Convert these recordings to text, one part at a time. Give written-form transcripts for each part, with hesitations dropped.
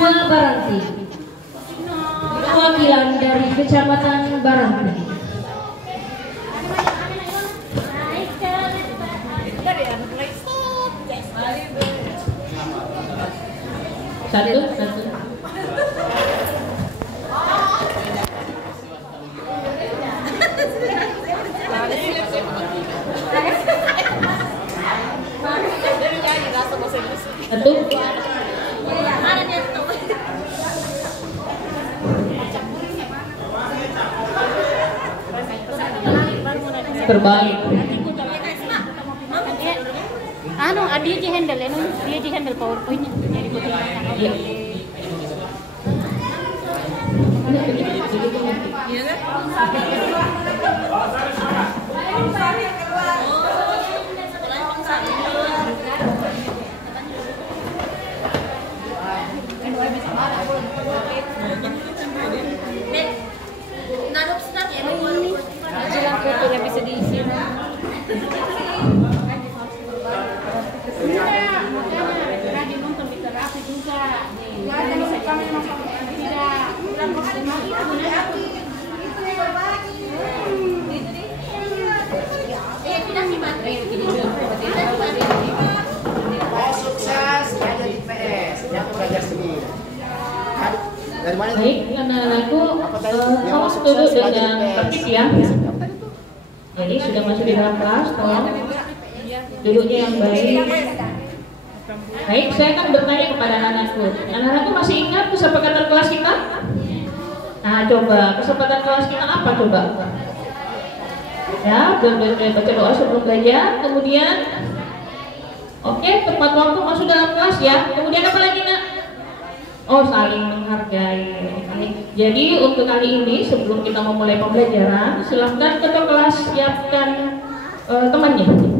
Dua Baranti, perwakilan dari Kecamatan Baranti. Satu. Terbalik. Anu, dia di handle, dia di handle PowerPoint-nya. Jadi putih. Iya. Bisa diisi. Baik, anak-anakku, kamu duduk dengan tertib ya. Jadi sudah masuk di dalam kelas, tolong duduknya yang baik. Baik, saya akan bertanya kepada anak-anakku. Anak-anakku masih ingat kesepakatan kelas kita? Nah, coba kesempatan kelas kita apa coba? Ya, baca doa sebelum belajar. Kemudian, oke, tepat waktu masuk dalam kelas ya. Kemudian apa lagi nak? Oh, saling menghargai. Jadi untuk kali ini sebelum kita memulai pembelajaran, silahkan ketua kelas siapkan temannya.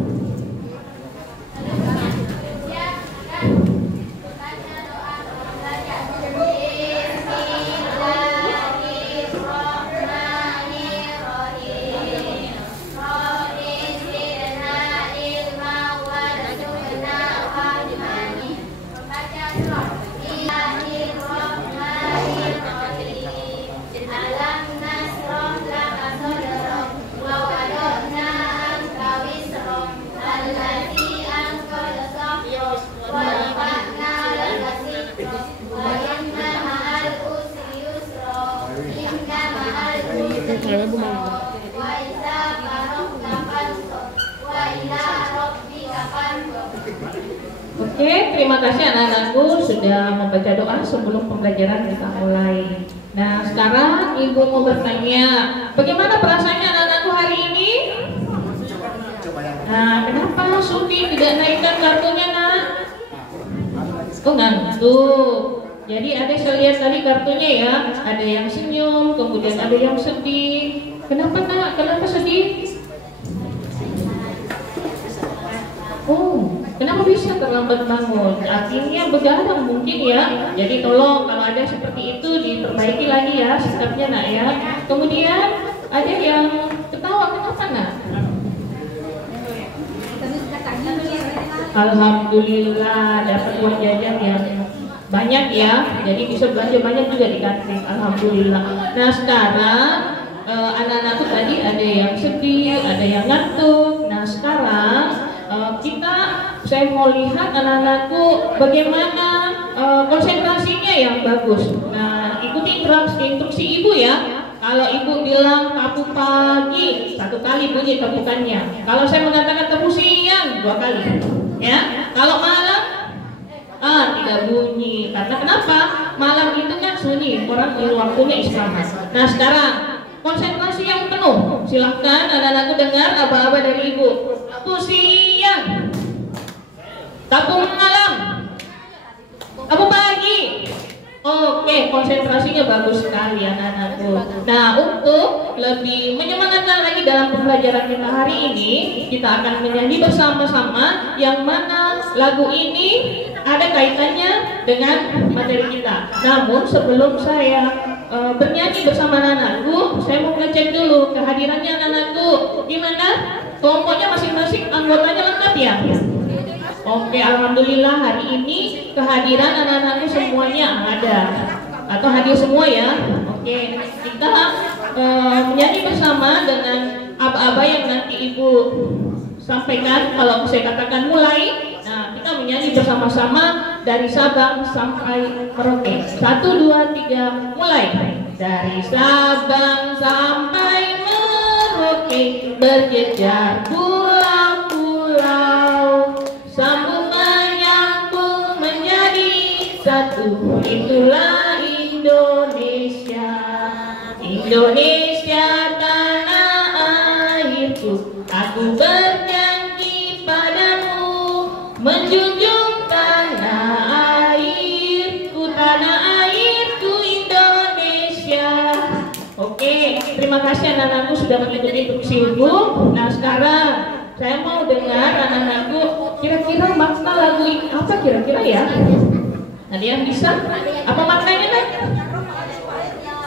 Oke, terima kasih anak-anakku sudah membaca doa sebelum pembelajaran kita mulai. Nah, sekarang Ibu mau bertanya, bagaimana perasaannya anak-anakku hari ini? Nah, kenapa Suti tidak naikkan kartunya, nak? Oh, ngantuk. Jadi ada saya lihat tadi kartunya ya, ada yang senyum, kemudian ada yang sedih. Kenapa nak? Kenapa sedih? Oh, kenapa bisa terlambat bangun? Artinya begadang mungkin ya. Jadi tolong kalau ada seperti itu diperbaiki lagi ya sikapnya nak ya. Kemudian ada yang ketawa, kenapa nak? Alhamdulillah dapat uang jajan yang banyak ya. Jadi bisa belanja banyak juga di kantin. Alhamdulillah. Nah sekarang anak-anakku tadi ada yang sedih, ada yang ngantuk. Nah sekarang saya mau lihat anak-anakku bagaimana konsentrasinya yang bagus. Nah, ikuti instruksi ibu ya. Kalau ibu bilang tapu pagi, 1 kali bunyi tepukannya. Kalau saya mengatakan tapu siang, 2 kali. Ya. Kalau malam, 3 bunyi. Karena kenapa? Malam itu kan sunyi, orang waktunya istirahat. Nah, sekarang konsentrasi yang penuh. Silahkan anak-anakku dengar aba-aba dari ibu. Tapu siang, tapu malam, tapu pagi. Oke, konsentrasinya bagus sekali anak-anakku. Nah, untuk lebih menyemangatkan lagi dalam pembelajaran kita hari ini, kita akan menyanyi bersama-sama yang mana lagu ini ada kaitannya dengan materi kita. Namun sebelum saya bernyanyi bersama anak-anakku, saya mau ngecek dulu kehadirannya anak-anakku. Gimana? Kelompoknya masing-masing anggotanya lengkap ya? Oke, alhamdulillah hari ini kehadiran anak-anakku semuanya ada atau hadir semua ya. Oke, kita menyanyi bersama dengan aba-aba yang nanti ibu sampaikan. Kalau saya katakan mulai, nah kita menyanyi bersama-sama dari Sabang sampai Merauke. 1, 2, 3, mulai. Dari Sabang sampai Merauke berjejar pulau-pulau, sambung menyambung menjadi satu. Itulah Indonesia, Indonesia tanah airku. Aku berjanji padamu menjunjung tanah airku Indonesia. Oke, terima kasih anak-anakku sudah mengikuti instruksi ibu. Nah sekarang saya mau dengar anak-anakku kira-kira makna lagu ini apa kira-kira ya? Ada yang bisa? Apa maknanya nih?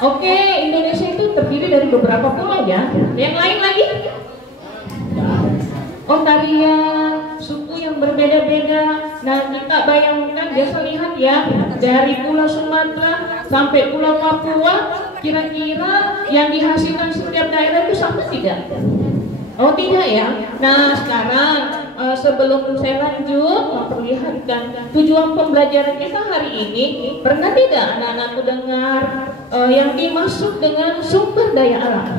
Oke, Indonesia itu terdiri dari beberapa pulau ya. Yang lain lagi? Oh, tarian suku yang berbeda-beda. Nah, kita bayangkan, biasa lihat ya, dari Pulau Sumatera sampai Pulau Papua, kira-kira yang dihasilkan setiap daerah itu sama tidak? Oh tidak ya. Nah sekarang sebelum saya lanjut memperlihatkan tujuan pembelajaran kita hari ini, pernah tidak anak-anakku dengar yang dimaksud dengan sumber daya alam?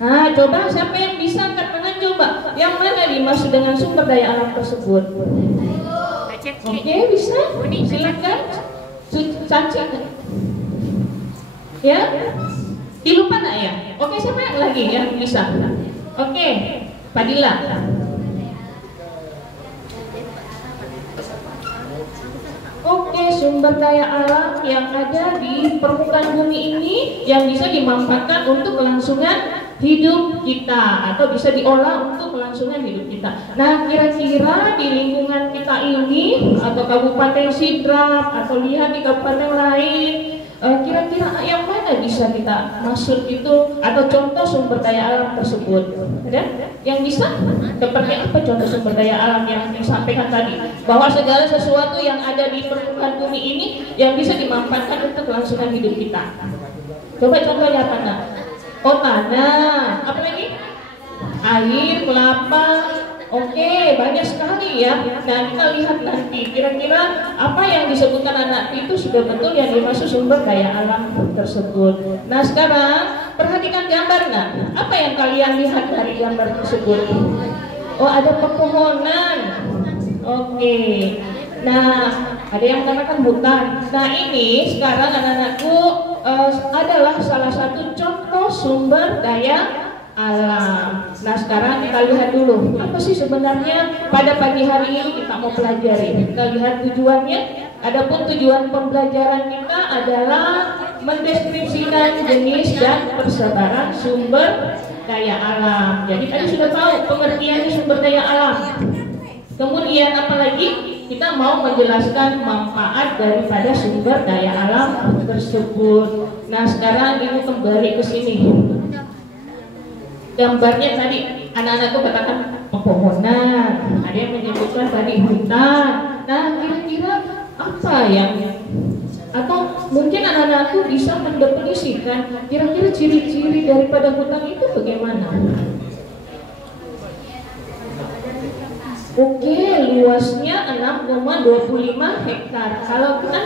Nah coba siapa yang bisa angkat tangan coba, yang mana dimaksud dengan sumber daya alam tersebut? Oke, bisa? Silakan. Caca. Ya? Dilupa nggak ya? Oke, siapa yang lagi yang bisa? Oke, Fadila. Oke, sumber daya alam yang ada di permukaan bumi ini yang bisa dimanfaatkan untuk kelangsungan hidup kita atau bisa diolah untuk kelangsungan hidup kita. Nah, kira-kira di lingkungan kita ini atau Kabupaten Sidrap atau lihat di kabupaten lain, kira-kira yang mana bisa kita maksud itu atau contoh sumber daya alam tersebut? Ada? Yang bisa? Seperti apa contoh sumber daya alam yang disampaikan tadi? Bahwa segala sesuatu yang ada di permukaan bumi ini yang bisa dimanfaatkan untuk kelangsungan hidup kita. Coba contohnya tanah. Oh tanah. Apa lagi? Air, kelapa. Oke, banyak sekali ya. Nah, kita lihat nanti kira-kira apa yang disebutkan anak itu sudah betul yang dimaksud sumber daya alam tersebut. Nah, sekarang perhatikan gambar. Nah, apa yang kalian lihat dari gambar tersebut? Oh, ada pepohonan. Oke. Nah, ada yang mengatakan hutan. Nah, ini sekarang anak-anakku adalah salah satu contoh sumber daya alam. Nah sekarang kita lihat dulu apa sih sebenarnya pada pagi hari ini kita mau pelajari. Kita lihat tujuannya. Adapun tujuan pembelajaran kita adalah mendeskripsikan jenis dan persebaran sumber daya alam. Jadi tadi sudah tahu pengertiannya sumber daya alam. Kemudian apalagi kita mau menjelaskan manfaat daripada sumber daya alam tersebut. Nah sekarang ibu kembali ke sini. Gambarnya tadi anak-anakku katakan pepohonan, ada yang menyebutkan tadi hutan. Nah kira-kira apa yang atau mungkin anak-anakku bisa mendefinisikan kira-kira ciri-ciri daripada hutan itu bagaimana? Oke, luasnya 6,25 hektar. Kalau kita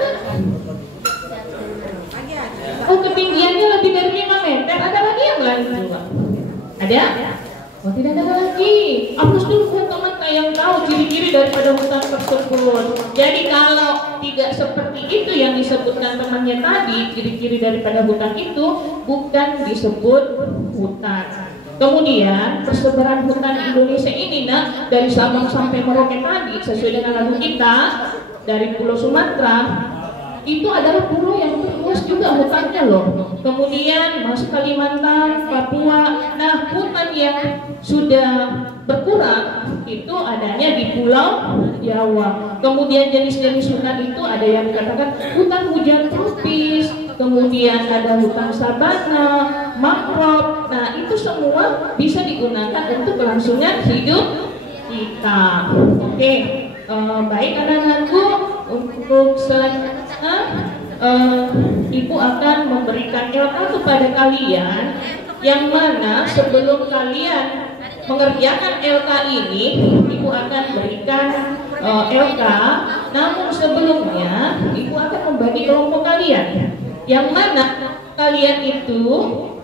ketinggiannya lebih dari 5 meter. Ada lagi yang lain juga? Ada? Oh tidak ada lagi. Hapus dulu teman yang tahu ciri-ciri daripada hutan tersebut. Jadi kalau tidak seperti itu yang disebutkan temannya tadi, ciri-ciri daripada hutan itu bukan disebut hutan. Kemudian persebaran hutan di Indonesia ini, nah dari Sabang sampai Merauke tadi sesuai dengan lagu kita dari Pulau Sumatera itu adalah pulau yang terluas juga hutannya loh. Kemudian masuk Kalimantan, Papua. Nah hutan yang sudah berkurang itu adanya di Pulau Jawa. Kemudian jenis-jenis hutan itu ada yang dikatakan hutan hujan tropis, kemudian ada hutan sabana, mangrove. Nah itu semua bisa digunakan untuk kelangsungan hidup kita. Oke, baik anak-anakku, untuk selanjutnya Ibu akan memberikan LK kepada kalian, yang mana sebelum kalian mengerjakan LK ini, Ibu akan berikan LK. Namun sebelumnya Ibu akan membagi kelompok kalian, yang mana kalian itu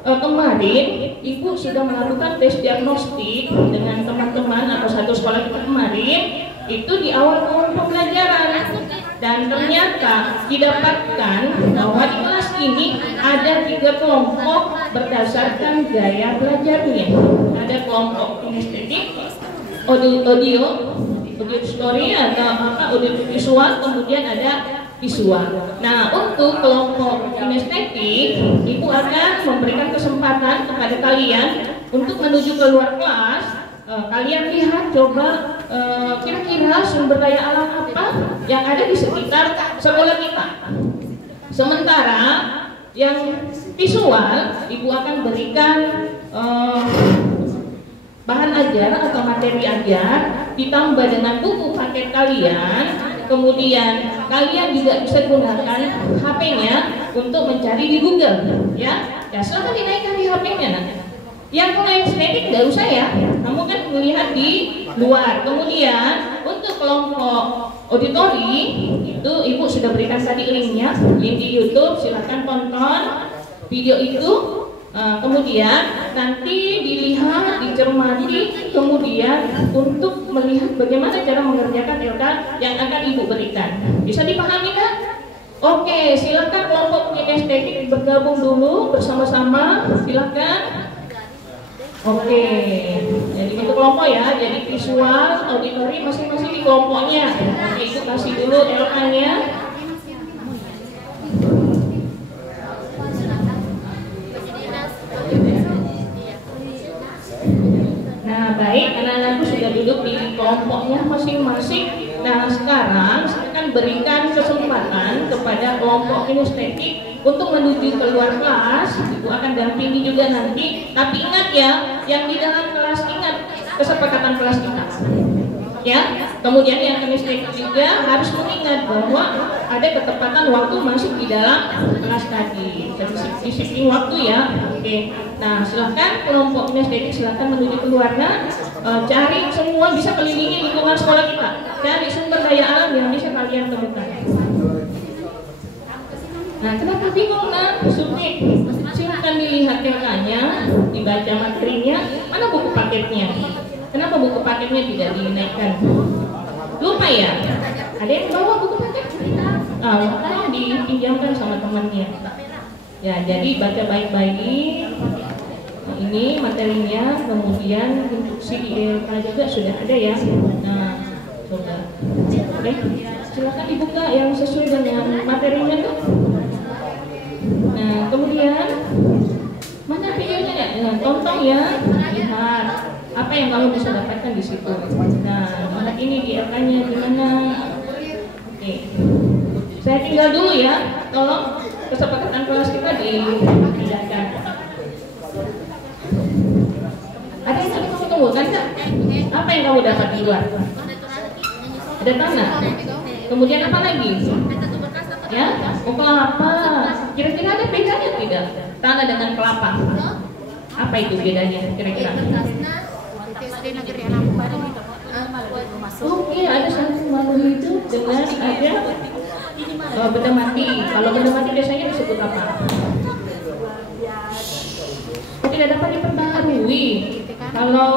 kemarin Ibu sudah melakukan tes diagnostik dengan teman-teman atau satu sekolah kita kemarin itu di awal pembelajaran, dan ternyata didapatkan bahwa di kelas ini ada 3 kelompok berdasarkan gaya belajarnya. Ada kelompok kinestetik, audio story atau audio visual, kemudian ada visual. Nah, untuk kelompok kinestetik, Ibu akan memberikan kesempatan kepada kalian untuk menuju keluar kelas. Kalian lihat coba kira-kira sumber daya alam apa yang ada di sekitar sekolah kita. Sementara yang visual, Ibu akan berikan bahan ajar atau materi ajar ditambah dengan buku paket kalian. Kemudian kalian juga bisa gunakan HP-nya untuk mencari di Google, ya. Ya, silahkan dinaikkan di HP-nya nanti. Yang kinestetik nggak usah ya, kamu kan melihat di luar. Kemudian untuk kelompok auditori itu Ibu sudah berikan tadi linknya, link di YouTube, silahkan tonton video itu. Kemudian nanti dilihat, dicermati, kemudian untuk melihat bagaimana cara mengerjakan LK yang akan Ibu berikan. Bisa dipahami kan? Oke, silakan kelompok kinestetik bergabung dulu bersama-sama, silakan. Oke, jadi itu kelompok ya, jadi visual, auditori masing-masing di kelompoknya. Oke, Ibu kasih dulu LK-nya. Nah, baik, anak-anakku sudah duduk di kelompoknya masing-masing. Nah, sekarang saya akan berikan kesempatan kepada kelompok kinestetik untuk menuju keluar kelas. Ibu akan dampingi juga nanti. Tapi ingat ya, yang di dalam kelas, ingat kesepakatan kelas kita. Ya, kemudian yang kinestetik juga harus mengingat bahwa ada ketepatan waktu masuk di dalam kelas tadi. Jadi disiplin waktu ya. Oke. Nah, silahkan kelompok kinestetik silahkan menuju keluar. Nah, cari semua, bisa kelilingi lingkungan sekolah kita. Cari sumber daya alam yang bisa kalian temukan. Nah, kenapa bingung kan? Submit. Silahkan dilihat LK-nya, dibaca materinya. Mana buku paketnya? Kenapa buku paketnya tidak dinaikkan? Lupa ya? Ada yang bawa buku paket? Tolong dipinjamkan sama temannya. Ya, jadi baca baik-baik. Ini materinya, kemudian instruksi di LK juga sudah ada ya. Nah, coba. Oke, silakan dibuka yang sesuai dengan materinya tuh. Nah, kemudian mana videonya ya? Nah, tonton ya, lihat apa yang kamu bisa dapatkan di situ. Nah, lihat ini di LK-nya gimana? Oke, saya tinggal dulu ya. Tolong kesepakatan kelas kita dipindahkan. Ada yang kamu tunggu kan? Apa yang kamu dapat di luar? Ada tanah. Kemudian apa lagi? Ya, kelapa. Kira-kira ada bedanya tidak? Tanah dengan kelapa. Apa itu bedanya kira-kira? Oke, ada satu makhluk hidup dengan ada benda mati. Kalau benda mati biasanya disebut apa? Tidak dapat diperbaharui. Kalau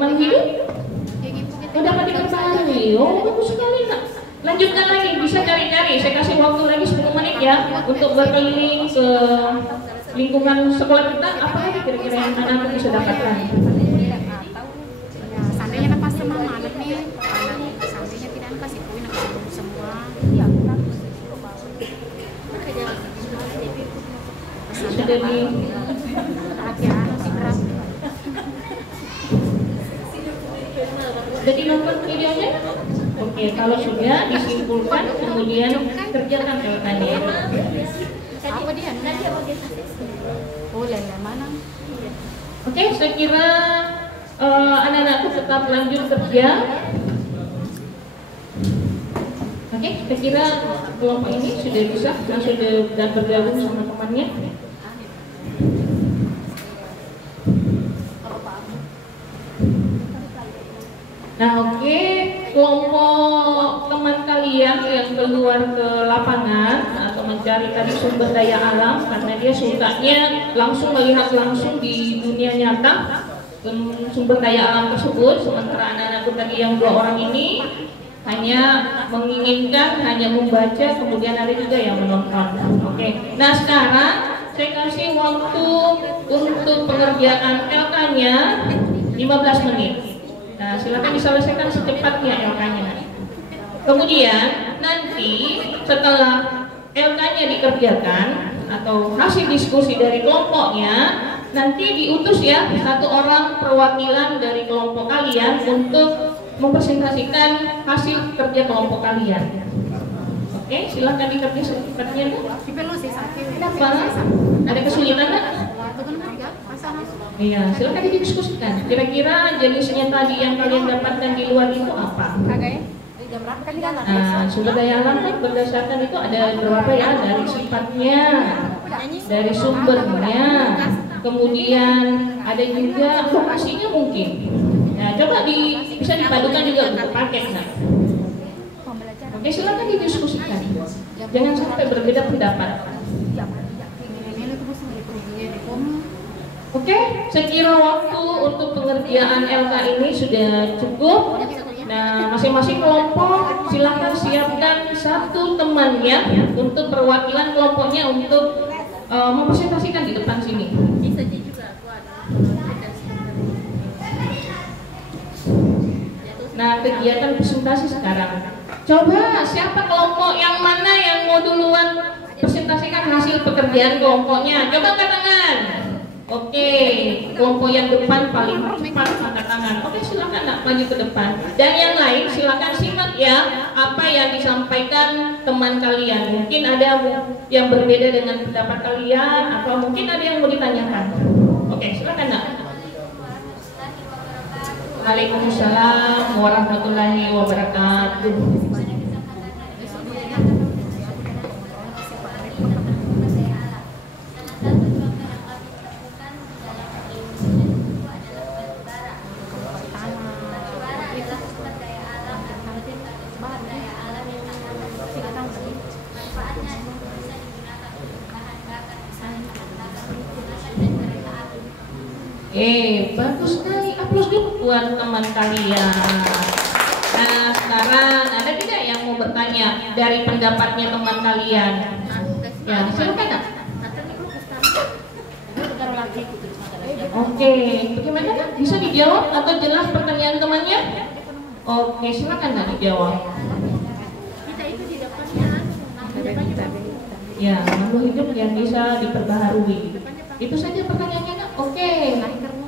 makhluk hidup dapat diperbaharui. Oh, bagus sekali nak. Lanjutkan lagi, bisa cari-cari. Saya kasih waktu lagi 10 menit ya untuk berkeliling ke lingkungan sekolah kita. Apa lagi kira-kira yang anak-anak bisa dapatkan? Seandainya kan pas sama anak nih, seandainya tidak kasih poin aku semua. Sudah di jadi nonton videonya? Oke, kalau sudah disimpulkan kemudian kerjakan LK-nya. Apa dia? Boleh ya mana? Oke, saya kira anak-anakku tetap lanjut kerja. Oke, saya kira kelompok ini sudah bisa dan sudah bergabung sama temannya. Nah, oke, kelompok teman kalian yang keluar ke lapangan atau mencari tadi sumber daya alam karena dia sukanya langsung melihat langsung di dunia nyata sumber daya alam tersebut, sementara anak-anakku tadi yang 2 orang ini hanya menginginkan, hanya membaca, kemudian ada juga yang menonton. Oke, nah sekarang saya kasih waktu untuk pengerjaan LK-nya 15 menit. Nah, silakan diselesaikan secepatnya LK-nya. Kemudian nanti setelah LK-nya dikerjakan atau hasil diskusi dari kelompoknya, nanti diutus ya 1 orang perwakilan dari kelompok kalian untuk mempresentasikan hasil kerja kelompok kalian. Oke, silakan dikerja secepatnya. Kenapa? Ada kesulitan nggak? Iya, silakan didiskusikan. Kira-kira jenisnya tadi yang kalian dapatkan di luar itu apa? Nah, sumber daya alam kan berdasarkan itu ada berapa ya, dari sifatnya, dari sumbernya, kemudian ada juga lokasinya mungkin. Nah, coba bisa dipadukan juga untuk paket. Nah. Oke, silakan didiskusikan. Jangan sampai berbeda pendapat. Oke, saya kira waktu untuk pengerjaan LK ini sudah cukup. Nah, masing-masing kelompok silakan siapkan 1 temannya untuk perwakilan kelompoknya untuk mempresentasikan di depan sini. Nah, kegiatan presentasi sekarang. Coba siapa kelompok yang mana yang mau duluan presentasikan hasil pekerjaan kelompoknya? Coba angkat tangan. Oke, kelompok yang depan paling cepat angkat tangan. Oke, silakan nak maju ke depan. Dan yang lain silakan simak ya apa yang disampaikan teman kalian. Mungkin ada yang berbeda dengan pendapat kalian atau mungkin ada yang mau ditanyakan. Oke, silakan nak. Waalaikumsalam warahmatullahi wabarakatuh. Bagus sekali, aplaus dulu buat teman kalian. Nah, sekarang ada tidak yang mau bertanya dari pendapatnya teman kalian? Ya, silakan. Oke, bagaimana? Bisa dijawab atau jelas pertanyaan temannya? Oke, silakan nak dijawab. Ya, makhluk hidup yang bisa diperbaharui. Itu saja pertanyaannya, nak. Oke,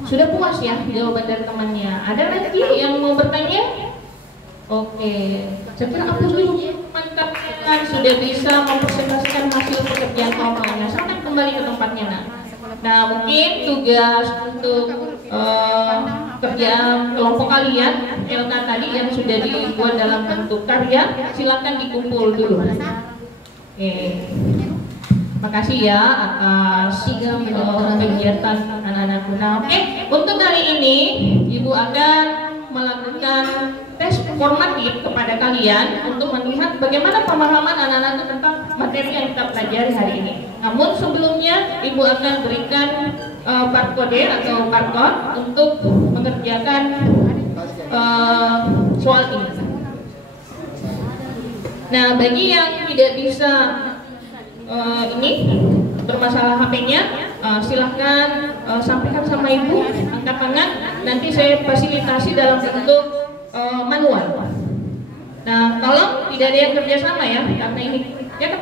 sudah puas ya jawaban dari temannya. Ada lagi yang mau bertanya? Oke, saya kira aplaus dulu. Mantap, kan sudah bisa mempresentasikan hasil pekerjaan kelompoknya. Silakan kembali ke tempatnya, nak. Nah, mungkin tugas untuk kerja kelompok kalian LK tadi yang sudah dibuat dalam bentuk karya, silakan dikumpul dulu. Oke. Makasih ya atas kegiatan anak-anakku. Nah, oke, untuk kali ini Ibu akan melakukan tes formatif kepada kalian untuk melihat bagaimana pemahaman anak-anakku tentang materi yang kita pelajari hari ini. Namun sebelumnya Ibu akan berikan barcode atau barcode untuk mengerjakan soal ini. Nah, bagi yang tidak bisa ini bermasalah HP-nya, silahkan sampaikan sama Ibu, angkat tangan, nanti saya fasilitasi dalam bentuk manual. Nah, tolong tidak ada yang kerjasama ya, karena ini ya Kak.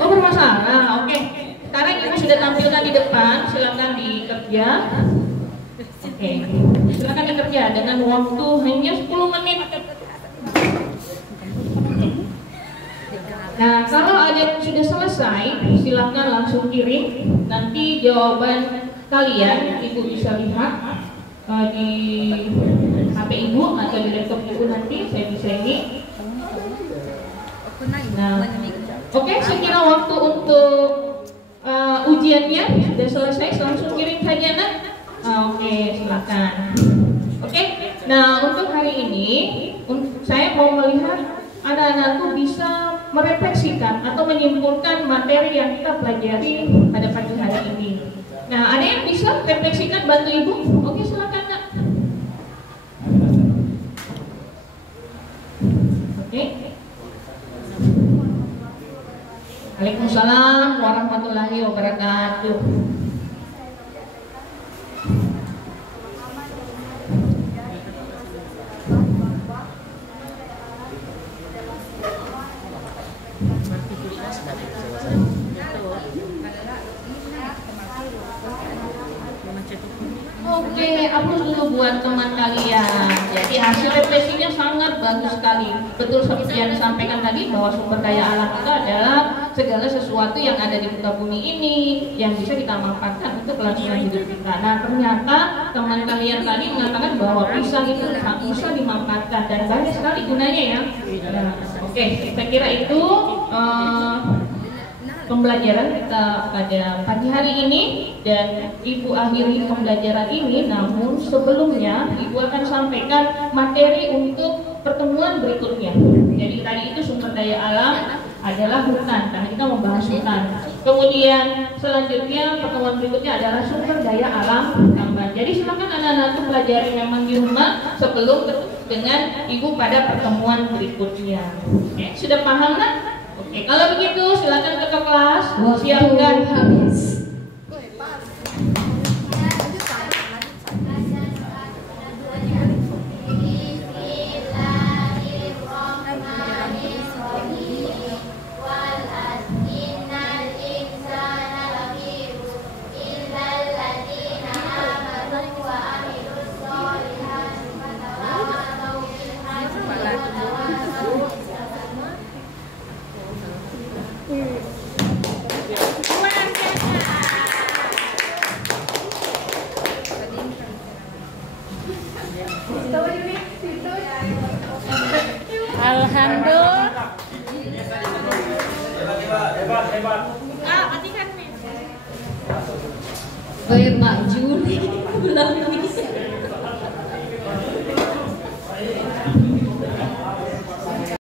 Oh, bermasalah, oke. Sekarang Ibu sudah tampilkan di depan, silahkan dikerja. Oke, silahkan dikerja dengan waktu hanya 10 menit. Nah, kalau ada yang sudah selesai, silakan langsung kirim. Nanti jawaban kalian Ibu bisa lihat di HP ibu atau di laptop ibu nanti saya bisa ini. Nah, oke, saya kira waktu untuk ujiannya sudah selesai, langsung kirim saja nak. Oke, silakan. Oke, nah untuk hari ini saya mau melihat anak-anak tuh bisa merefleksikan atau menyimpulkan materi yang kita pelajari pada pagi hari ini. Nah, ada yang bisa refleksikan bantu ibu? Oke, silakan nak. Oke. Waalaikumsalam warahmatullahi wabarakatuh. Oke, aplaus dulu buat teman kalian. Jadi hasil refleksinya sangat bagus sekali. Betul seperti yang disampaikan tadi bahwa sumber daya alam itu adalah segala sesuatu yang ada di muka bumi ini yang bisa kita manfaatkan untuk kelangsungan hidup kita. Nah, ternyata teman kalian tadi mengatakan bahwa pisang itu bisa dimanfaatkan dan banyak sekali gunanya ya. Nah, oke, saya kira itu pembelajaran kita pada pagi hari ini, dan ibu akhiri pembelajaran ini. Namun sebelumnya ibu akan sampaikan materi untuk pertemuan berikutnya. Jadi tadi itu sumber daya alam adalah hutan, karena kita membahas hutan. Kemudian selanjutnya pertemuan berikutnya adalah sumber daya alam tambang. Jadi silakan anak-anak itu pelajari memang di rumah sebelum dengan ibu pada pertemuan berikutnya. Oke, sudah paham nak? Oke, kalau begitu silakan ke kelas. Siapkan habis. Alhamdulillah. Hebat. Matikan nih. Mbak Juli belum bisa.